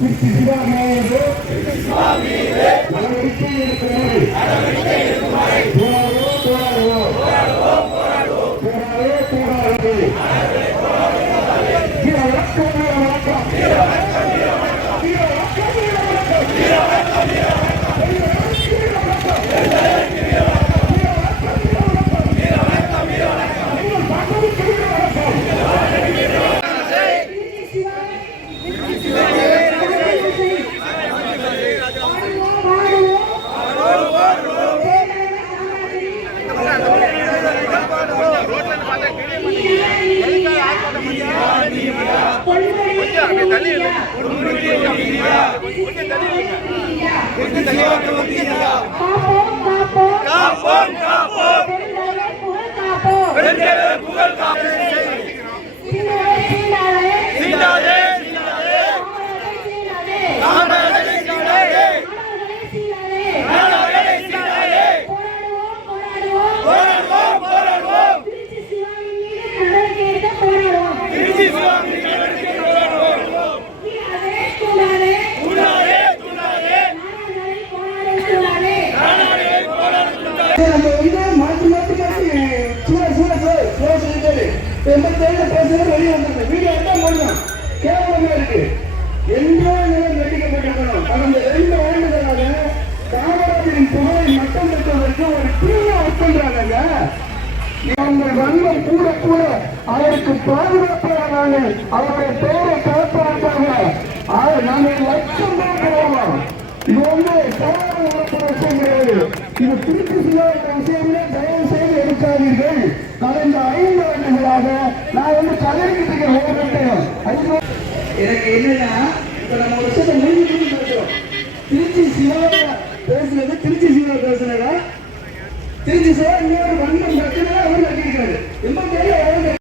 Viva Negro! காப்போம் காப்போம். காப்போம் புகழ் காப்போம். எந்த தேர்தல பேசுறது வெளியே வந்தாங்க வீடியோ எடுத்தா முடியும் கேவலமா இருக்கு. எங்கோ நிலம் கட்டிக்கப்பட்டிருக்கணும் கடந்த ரெண்டு ஆண்டுகளாக காமராஜரின் புகழை மட்டம் பெற்றதற்கு ஒரு தீவிர ஒப்பந்தாங்க உங்கள் வன்மம் கூட கூட அவருக்கு பாதுகாப்பாக அவருடைய பெயரை கலப்பதற்காக விஷயம் கிடையாது இது திருப்பி செய்யாத விஷயமே தயவு செய்து எடுக்காதீர்கள். கடந்த ஐந்து ஆண்டுகளாக நான் வந்து கதறிக்கிட்டு இருக்கேன் ஒவ்வொருத்தையும் எனக்கு என்னன்னா இப்ப நம்ம ஒரு விஷயத்தை மூணு பேசுறோம். திருச்சி சிவா பேசுனது திருச்சி சிவா பேசுனதா? திருச்சி சிவா இன்னொரு வன்மம் பிரச்சனை அவர் கட்டியிருக்காரு ரொம்ப பெரிய